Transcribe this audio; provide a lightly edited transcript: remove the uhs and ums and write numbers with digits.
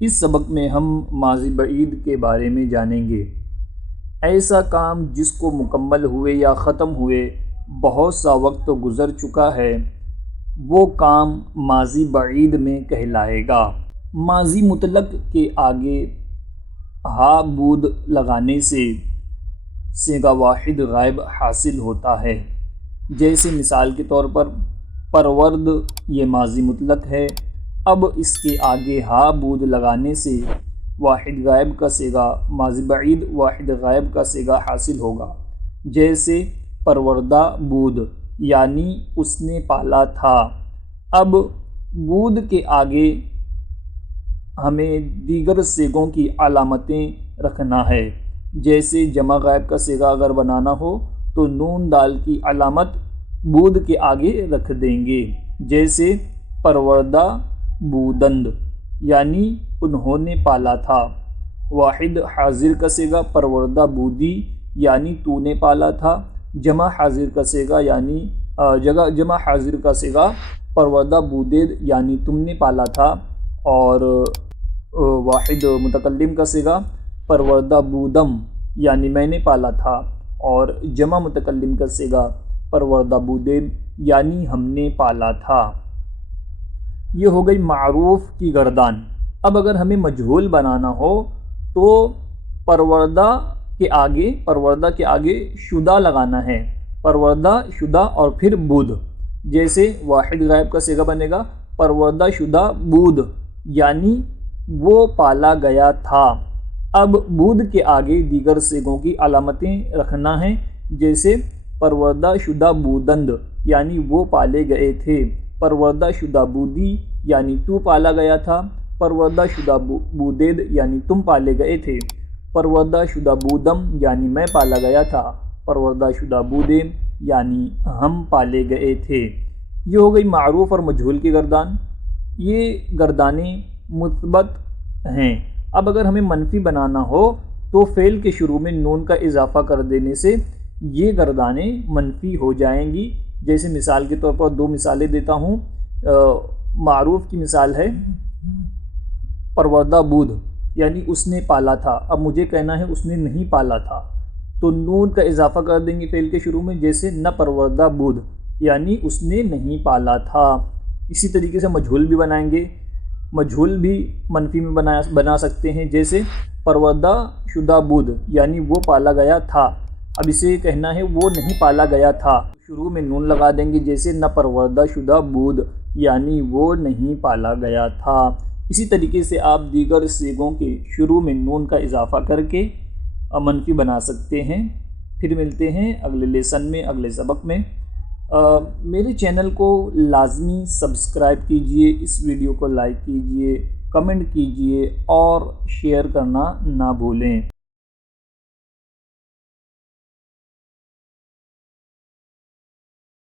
اس سبق میں ہم ماضی بعید کے بارے میں جانیں گے۔ ایسا کام جس کو مکمل ہوئے یا ختم ہوئے بہت سا وقت گزر چکا ہے، وہ کام ماضی بعید میں کہلائے گا۔ ماضی مطلق کے آگے ہا بود لگانے سے صیغہ واحد غائب حاصل ہوتا ہے۔ جیسے مثال کے طور پر پرورد یہ ماضی مطلق ہے، اب اس کے آگے ہا بود لگانے سے واحد غائب کا صیغہ ماضی بعید واحد غائب کا صیغہ حاصل ہوگا۔ جیسے پروردہ بود یعنی اس نے پالا تھا۔ اب بود کے آگے ہمیں دیگر صیغوں کی علامتیں رکھنا ہے۔ جیسے جمع غائب کا صیغہ اگر بنانا ہو تو نون دال کی علامت بود کے آگے رکھ دیں گے۔ جیسے پروردہ بودند یعنی انہوں نے پالا تھا۔ واحد حاضر کا صیغہ پروردہ بودی یعنی تو نے پالا تھا۔ جمع حاضر کا صیغہ یعنی جمع حاضر کا صیغہ پروردہ بودید یعنی تم نے پالا تھا، اور واحد متکلم کا صیغہ پروردہ بودم یعنی میں نے پالا تھا، اور جمع متکلم کا صیغہ پروردہ بودیم یعنی ہم نے پالا تھا۔ یہ ہو گئی معروف کی گردان۔ اب اگر ہمیں مجہول بنانا ہو تو پروردہ کے آگے شدہ لگانا ہے، پروردہ شدہ اور پھر بود۔ جیسے واحد غائب کا صیغہ بنے گا پروردہ شدہ بود یعنی وہ پالا گیا تھا۔ اب بود کے آگے دیگر صیغوں کی علامتیں رکھنا ہے۔ جیسے پروردہ شدہ بودند یعنی وہ پالے گئے تھے، پروردہ شدہ بودی یعنی تو پالا گیا تھا، پروردہ شدہ بودید یعنی تم پالے گئے تھے، پروردہ شدہ بودم یعنی میں پالا گیا تھا، پروردہ شدہ بودیم یعنی ہم پالے گئے تھے۔ یہ ہو گئی معروف اور مجہول کی گردان۔ یہ گردانیں مثبت ہیں۔ اب اگر ہمیں منفی بنانا ہو تو فعل کے شروع میں نون کا اضافہ کر دینے سے یہ گردانیں منفی ہو جائیں گی۔ جیسے مثال کے طور پر دو مثالیں دیتا ہوں۔ معروف کی مثال ہے پروردہ بود یعنی اس نے پالا تھا، اب مجھے کہنا ہے اس نے نہیں پالا تھا، تو نون کا اضافہ کر دیں گے فعل کے شروع میں۔ جیسے نہ پروردہ بود یعنی اس نے نہیں پالا تھا۔ اسی طریقے سے مجہول بھی بنائیں گے، مجہول بھی منفی میں بنا سکتے ہیں۔ جیسے پروردہ شدہ بود یعنی وہ پالا گیا تھا، اب اسے کہنا ہے وہ نہیں پالا گیا تھا، شروع میں نون لگا دیں گے۔ جیسے نہ پروردہ شدہ بود یعنی وہ نہیں پالا گیا تھا۔ اسی طریقے سے آپ دیگر صیغوں کے شروع میں نون کا اضافہ کر کے منفی بنا سکتے ہیں۔ پھر ملتے ہیں اگلے لیسن میں، اگلے سبق میں۔ میرے چینل کو لازمی سبسکرائب کیجئے، اس ویڈیو کو لائک کیجئے، کمنٹ کیجئے اور شیئر کرنا نہ بھولیں۔